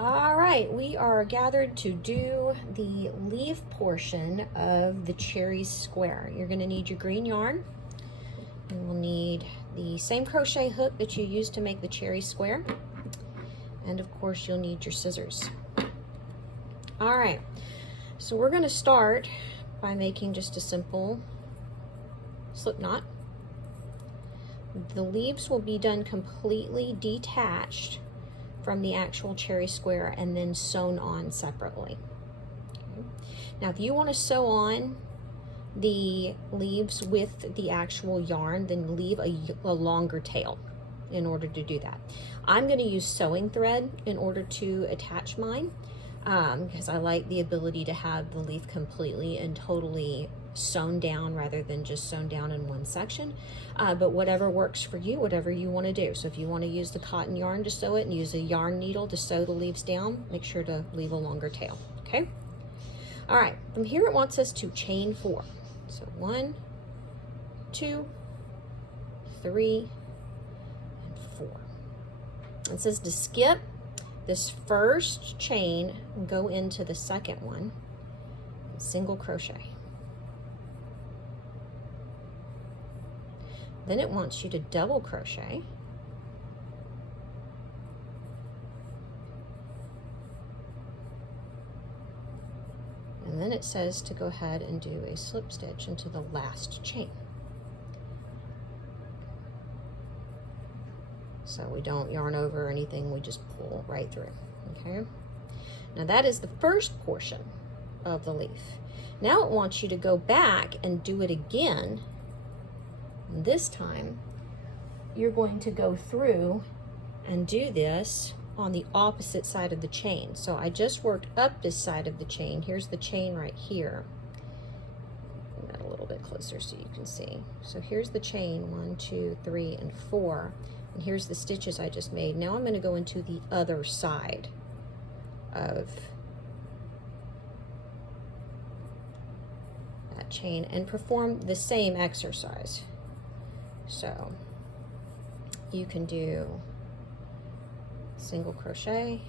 All right, we are gathered to do the leaf portion of the cherry square. You're going to need your green yarn. And we'll need the same crochet hook that you used to make the cherry square. And of course, you'll need your scissors. All right, so we're going to start by making just a simple slip knot. The leaves will be done completely detached from the actual cherry square and then sewn on separately. Okay. Now, if you want to sew on the leaves with the actual yarn, then leave a longer tail in order to do that. I'm going to use sewing thread in order to attach mine because I like the ability to have the leaf completely and totally sewn down rather than just sewn down in one section, but whatever works for you, whatever you want to do. So if you want to use the cotton yarn to sew it and use a yarn needle to sew the leaves down, make sure to leave a longer tail. Okay, all right, from here it wants us to chain 4. So 1, 2, 3, and 4. It says to skip this first chain and go into the second one, single crochet. Then it wants you to double crochet. And then it says to go ahead and do a slip stitch into the last chain. So we don't yarn over or anything, we just pull right through, okay? Now that is the first portion of the leaf. Now it wants you to go back and do it again. This time, you're going to go through and do this on the opposite side of the chain. So I just worked up this side of the chain. Here's the chain right here. Bring that a little bit closer so you can see. So here's the chain, 1, 2, 3, and 4. And here's the stitches I just made. Now I'm going to go into the other side of that chain and perform the same exercise. So you can do single crochet,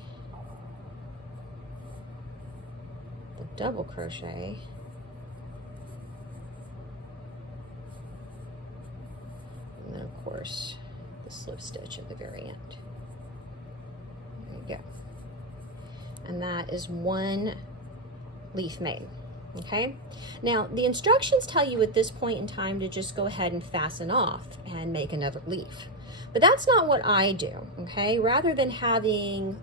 the double crochet, and then of course the slip stitch at the very end. There you go. And that is one leaf made. Okay, now the instructions tell you at this point in time to just go ahead and fasten off and make another leaf, but that's not what I do. Okay, rather than having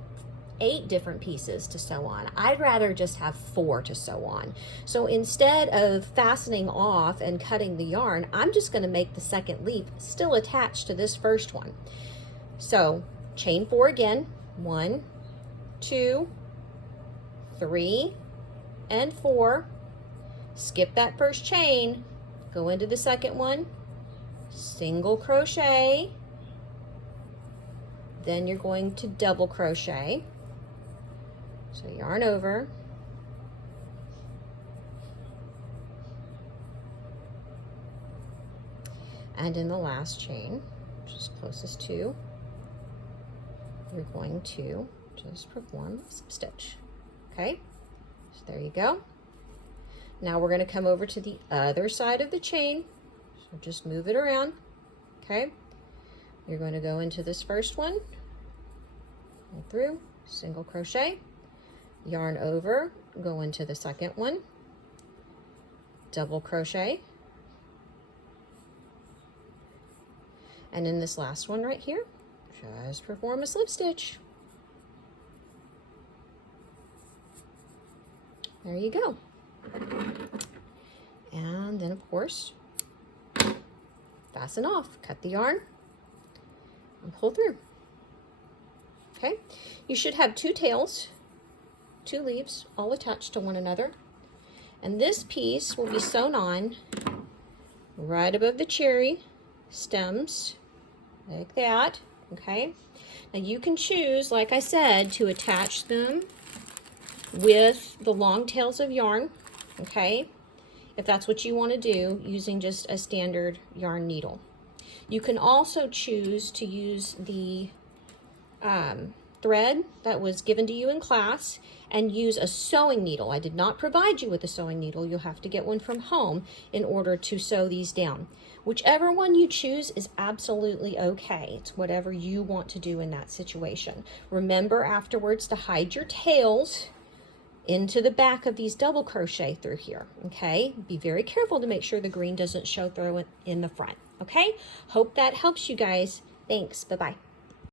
8 different pieces to sew on, I'd rather just have 4 to sew on. So instead of fastening off and cutting the yarn, I'm just going to make the second leaf still attached to this first one. So chain 4 again, 1, 2, 3, and 4. Skip that first chain, go into the second one, single crochet, then you're going to double crochet. So yarn over, and in the last chain, which is closest to, you're going to just perform a slip stitch. Okay, so there you go. Now we're going to come over to the other side of the chain. So just move it around. Okay. You're going to go into this first one, go through, single crochet, yarn over, go into the second one, double crochet, and in this last one right here, just perform a slip stitch. There you go. And then of course, fasten off, cut the yarn, and pull through. Okay, you should have 2 tails, 2 leaves, all attached to one another. And this piece will be sewn on right above the cherry stems, like that, okay? Now you can choose, like I said, to attach them with the long tails of yarn, okay? If that's what you want to do, using just a standard yarn needle. You can also choose to use the thread that was given to you in class and use a sewing needle. I did not provide you with a sewing needle. You'll have to get one from home in order to sew these down. Whichever one you choose is absolutely okay. It's whatever you want to do in that situation. Remember afterwards to hide your tails into the back of these double crochet through here, okay? Be very careful to make sure the green doesn't show through in the front, okay? Hope that helps you guys. Thanks, bye-bye.